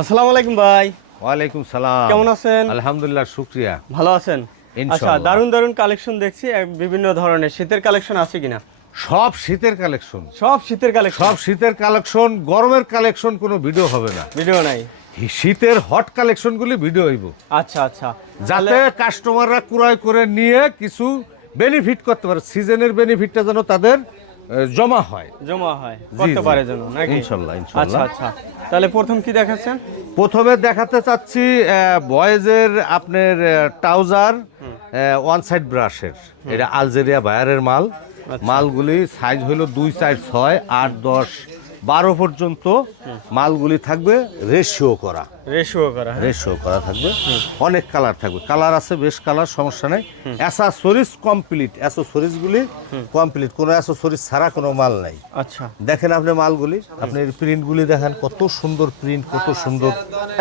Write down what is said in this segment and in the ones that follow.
আসসালামু আলাইকুম ভাই। ওয়ালাইকুম সালাম। কেমন আছেন? আলহামদুলিল্লাহ শুক্রিয়া। ভালো আছেন? আচ্ছা ইনশাআল্লাহ। দারুণ দারুণ কালেকশন দেখছি বিভিন্ন ধরনের। শীতের কালেকশন আছে কিনা? সব শীতের কালেকশন সব শীতের কালেকশন সব শীতের কালেকশন গরমের কালেকশন কোনো ভিডিও হবে না। ভিডিও নাই। শীতের হট কালেকশনগুলি ভিডিও হইব। আচ্ছা আচ্ছা। যাতে কাস্টমাররা ক্রয় করে নিয়ে কিছু বেনিফিট করতে পারে। সিজনের বেনিফিটটা যেন তাদের জমা হয়। জমা হয়। করতে পারে যেন নাকি? ইনশাআল্লাহ ইনশাআল্লাহ আচ্ছা আচ্ছা। তাহলে প্রথম কি দেখাচ্ছেন? প্রথমে দেখাতে চাচ্ছি বয়েজের আপনার ট্রাউজার ওয়ান সাইড ব্রাশের এটা আলজেরিয়া বায়ারের মাল। আচ্ছা। মালগুলি সাইজ হলো দুই সাইড ছয় আট দশ বারো পর্যন্ত মালগুলি থাকবে রেশিও করা। রেশিও করা হ্যাঁ? রেশিও করা থাকবে। অনেক কালার থাকবে। কালার আছে বেশ কালার সমস্যা নেই। অ্যাসেসরিজ কমপ্লিট অ্যাসেসরিজগুলি কমপ্লিট কোনো অ্যাসেসরিজ ছাড়া কোনো মাল নাই। আচ্ছা। দেখেন আপনি মালগুলি। আপনি প্রিন্টগুলি দেখেন কত সুন্দর প্রিন্ট কত সুন্দর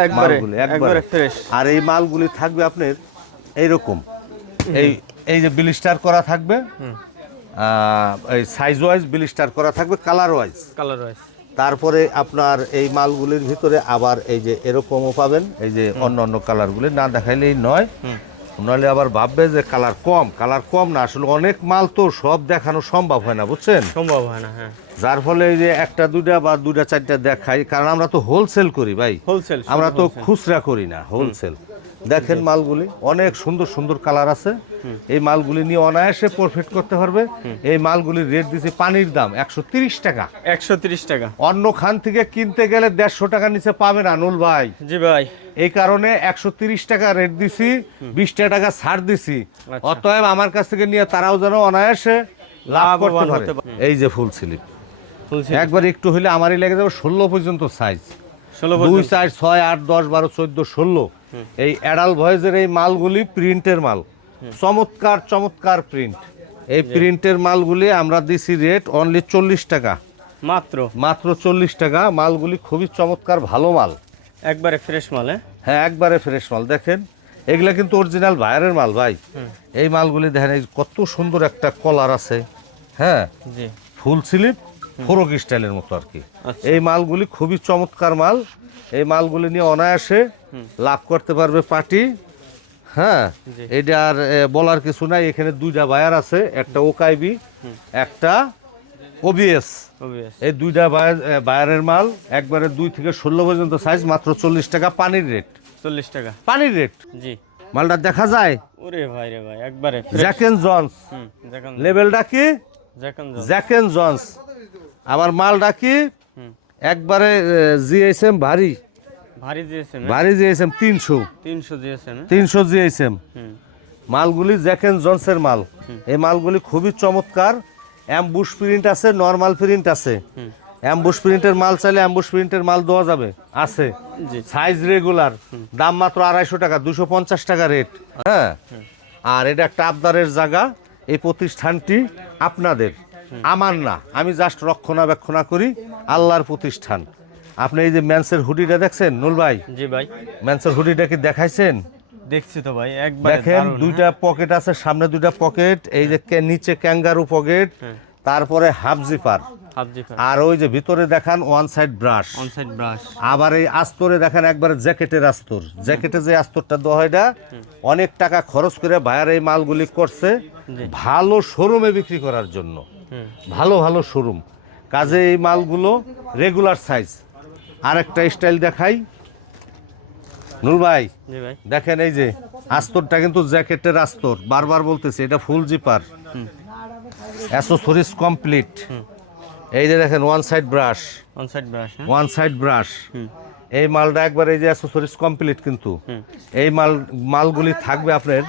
একবারে, মালগুলি, একবারে fresh। আর এই মালগুলি থাকবে আপনার এইরকম। এই এই যে বিলিস্টার করা থাকবে এই সাইজ ওয়াইজ বিলিস্টার করা থাকবে কালার ওয়াইজ কালার ওয়াইজ তারপরে আপনার এই মালগুলির ভিতরে আবার এই যে এরকমও পাবেন এই যে অন্য অন্য কালারগুলি। না দেখাইলেই নয়। নাহলে আবার ভাববে যে কালার কম কালার কম না। আসলে অনেক মাল তো সব দেখানো সম্ভব হয় না বুঝছেন? সম্ভব হয় না হ্যাঁ। যার ফলে এই যে একটা দুইটা বা দুইটা চারটা দেখাই কারণ আমরা তো হোলসেল করি ভাই। হোলসেল আমরা তো খুচরা করি না হোলসেল দেখেন মালগুলি অনেক সুন্দর সুন্দর কালার আছে। এই মালগুলি নিয়ে অনায়াসে প্রফিট করতে পারবে। এই মালগুলির রেট দিছে পানির দাম একশো তিরিশ টাকা। একশো তিরিশ টাকা। অন্য খান থেকে কিনতে গেলে দেড়শো টাকা নিচে পাবে না নুল ভাই। জি ভাই। এই কারণে একশো তিরিশ টাকা রেট দিছি বিশ টাকা ছাড় দিছি। আচ্ছা। অতএব আমার কাছ থেকে নিয়ে তারাও যেন অনায়াসে লাভ করতে পারে। এই যে ফুল স্লিপ। একবার একটু হলে আমারই লেগে যাবে ষোলো পর্যন্ত সাইজ ষোলো দুই। চার ছয় আট দশ বারো চোদ্দ ষোলো। এই অ্যাডাল ভয়েসের এই মালগুলি প্রিন্টের মাল। চমৎকার চমৎকার প্রিন্ট এই প্রিন্টের মালগুলি আমরা দিছি রেট অনলি চল্লিশ টাকা। মাত্র? মাত্র চল্লিশ টাকা। মালগুলি খুবই চমৎকার ভালো মাল। একবারে ফ্রেশ মাল হ্যাঁ? হ্যাঁ একবারে ফ্রেশ মাল। দেখেন এগুলা কিন্তু অরিজিনাল ভায়ারের মাল ভাই। এই মালগুলি দেখেন এই কত সুন্দর একটা কলার আছে। হ্যাঁ? ফুল স্লিপ ফোরক স্টাইলের মতো আর কি। আচ্ছা। এই মালগুলি খুবই চমৎকার মাল। এই মালগুলি নিয়ে অনায়াসে লাভ করতে পারবে পার্টি। হ্যাঁ এটা আর বলার কিছু নাই এখানে দুইটা বায়ার আছে একটা ওকাইবি একটা ওবিএস। এই দুইটা বায়ার- বায়ারের মাল একবারে দুই থেকে ষোলো পর্যন্ত সাইজ মাত্র চল্লিশ টাকা পানির রেট চল্লিশ টাকা। পানির রেট জি। মালটা দেখা যায়? ওরে ভাই রে ভাই একবারে fresh। জ্যাক এন্ড জন্স লেভেলটা কি? দেখেন যাও। জ্যাক এন্ড জন্স আবার মালটা কি? একবারে জিএসএম ভারী। ভারী জিএসএম তিনশো। তিনশো জিএসএম মালগুলি জ্যাকেন জন্সের মাল। এই মালগুলি খুবই চমৎকার। অ্যাম্বুশ প্রিন্ট আছে নর্মাল প্রিন্ট আছে। অ্যাম্বুশ প্রিন্টের মাল চাইলে অ্যাম্বুশ প্রিন্টের মাল দেওয়া যাবে। আছে। Size regular. দাম মাত্র আড়াইশো টাকা দুশো পঞ্চাশ টাকা রেট। হ্যাঁ? আর এটা একটা আবদারের জায়গা। এই প্রতিষ্ঠানটি আপনাদের। আমার না। আমি জাস্ট রক্ষণাবেক্ষণা করি। আল্লাহর প্রতিষ্ঠান। আপনি এই যে ম্যান্সের হুডিটা দেখছেন নুল ভাই? জি ভাই। ম্যান্সের হুডিটা কি দেখাইছেন? দেখছি তো ভাই একবারে দেখেন দুইটা পকেট আছে সামনে দুইটা পকেট এই যে নিচে ক্যাঙ্গারু পকেট হ্যাঁ। তারপরে হাফ জিপার। আর ওই যে ভিতরে দেখান one side brush. One side brush. আবার এই আস্তরে দেখেন একবার জ্যাকেটের আস্তর। জ্যাকেটে যে আস্তরটা দেওয়া হয় অনেক টাকা খরচ করে ভাইয়ার এই মালগুলি করছে ভালো শোরুমে বিক্রি করার জন্য। ভালো ভালো শোরুম। কাজে এই মালগুলো রেগুলার সাইজ আরেকটা স্টাইল দেখাই। নূর ভাই দেখেন এই যে আস্তরটা কিন্তু জ্যাকেটের আস্তর। বারবার বলতেছি এটা ফুল জিপার। অ্যাসেসরিজ কমপ্লিট এই যে দেখেন one side brush one side brush one side brush এই মালটা একবার এই যে অ্যাসেসরিজ কমপ্লিট কিন্তু। এই মাল মালগুলি থাকবে আপনার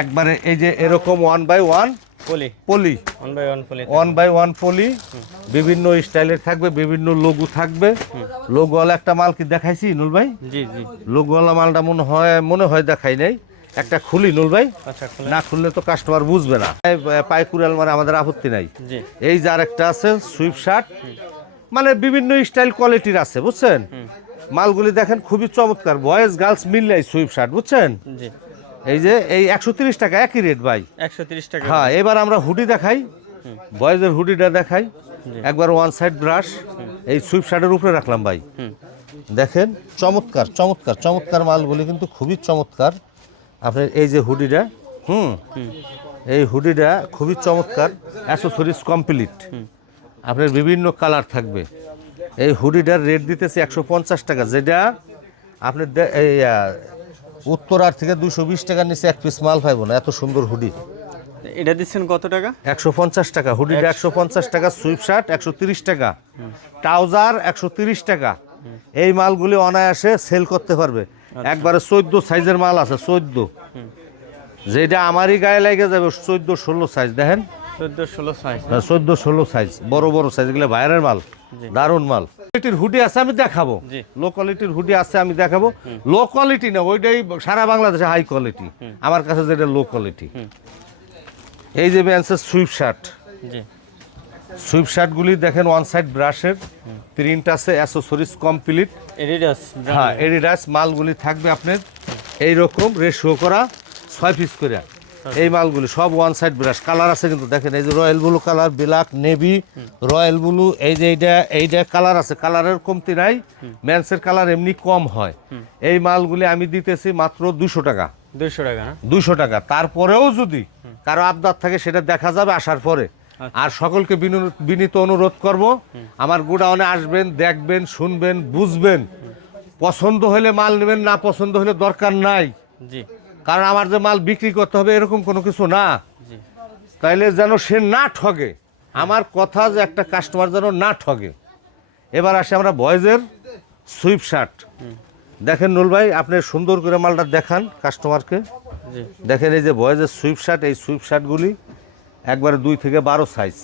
একবারে এই যে এরকম one by one poly. One by one poly বিভিন্ন স্টাইলের থাকবে বিভিন্ন লোগো থাকবে। লোগোওয়ালা একটা মাল কি দেখাইছি নুল ভাই? জি জি। লোগোওয়ালা মালটা মনে হয় মনে হয় দেখাই নাই। একটা খুলি নুল ভাই? আচ্ছা না খুললে তো কাস্টমার বুঝবে না। পাইকুরাল মানে আমাদের আপত্তি নাই। এই যে আরেকটা আছে সুইপ শার্ট মানে বিভিন্ন স্টাইল কোয়ালিটির আছে বুঝছেন? মালগুলি দেখেন খুবই চমৎকার। বয়েজ গার্লস মিললাই সুইপ শার্ট বুঝছেন? এই যে এই একশো তিরিশ টাকা একই রেট ভাই। একশো তিরিশ টাকা। হ্যাঁ এবার আমরা হুডি দেখাই। বয়েজের হুডিটা দেখাই। একবার ওয়ান সাইড ব্রাশ এই সুইপ শার্টের উপরে রাখলাম ভাই। দেখেন চমৎকার চমৎকার চমৎকার মালগুলি কিন্তু খুবই চমৎকার। আপনার এই যে হুডিটা হুম এই হুডিটা খুবই চমৎকার অ্যাসেসরিজ কমপ্লিট আপনার বিভিন্ন কালার থাকবে। এই হুডিটার রেট দিতেছে একশো পঞ্চাশ টাকা যেটা আপনি উত্তরার থেকে দুশো বিশ টাকার নিচে এক পিস মাল পাইব না এত সুন্দর হুডি। এটা দিচ্ছেন কত টাকা? একশো পঞ্চাশ টাকা হুডিটা একশো পঞ্চাশ টাকা সুইপ শার্ট একশো তিরিশ টাকা ট্রাউজার একশো তিরিশ টাকা। এই মালগুলি অনায়াসে সেল করতে পারবে। একবারে চোদ্দ সাইজের মাল আছে চোদ্দ। যেটা আমারই গায়ে লেগে যাবে চোদ্দ ষোলো সাইজ দেখেন। চোদ্দ ষোলো সাইজ। চোদ্দ ষোলো সাইজ বড় বড় সাইজ এগুলো বাইরের মাল দারুণ মাল। কোয়ালিটির হুডি আছে আমি দেখাবো। লো কোয়ালিটির হুডি আছে আমি দেখাবো। লো কোয়ালিটি না ওইটাই সারা বাংলাদেশে হাই কোয়ালিটি আমার কাছে যেটা লো কোয়ালিটি এই যে ব্যান্সের সুইপ শার্ট সুইপ শার্টগুলি দেখেন ওয়ান সাইড ব্রাশের প্রিন্ট আছে অ্যাসেসরিজ কমপ্লিট এডিডাস হ্যাঁ এডিডাস মালগুলি থাকবে আপনার এই রকম রেশিও করা ছয় পিস করে। এই মালগুলি সব ওয়ান সাইড ব্রাশ কালার আছে কিন্তু দেখেন এই যে royal blue colour black navy royal blue এই যে এইটা এইটা কালার আছে। কালারের কমতি নাই ম্যান্সের কালার এমনি কম হয়। এই মালগুলি আমি দিতেছি মাত্র দুশো টাকা। দুইশো টাকা না? দুশো টাকা। তারপরেও যদি কারও আবদার থাকে সেটা দেখা যাবে আসার পরে। আর সকলকে বিনু- বিনীত অনুরোধ করব আমার গোডাউনে আসবেন দেখবেন শুনবেন বুঝবেন। পছন্দ হলে মাল নেবেন না পছন্দ হলে দরকার নাই। জি। কারণ আমার যে মাল বিক্রি করতে হবে এরকম কোনো কিছু না। তাইলে যেন সে না ঠগে আমার কথা যে একটা কাস্টমার যেন না ঠগে। এবার আসে আমরা বয়েজের সুইপ শার্ট দেখেন নুল ভাই আপনি সুন্দর করে মালটা দেখান কাস্টমারকে দেখেন এই যে বয়েজের সুইপ শার্ট এই সুইপ শার্টগুলি একবারে দুই থেকে বারো সাইজ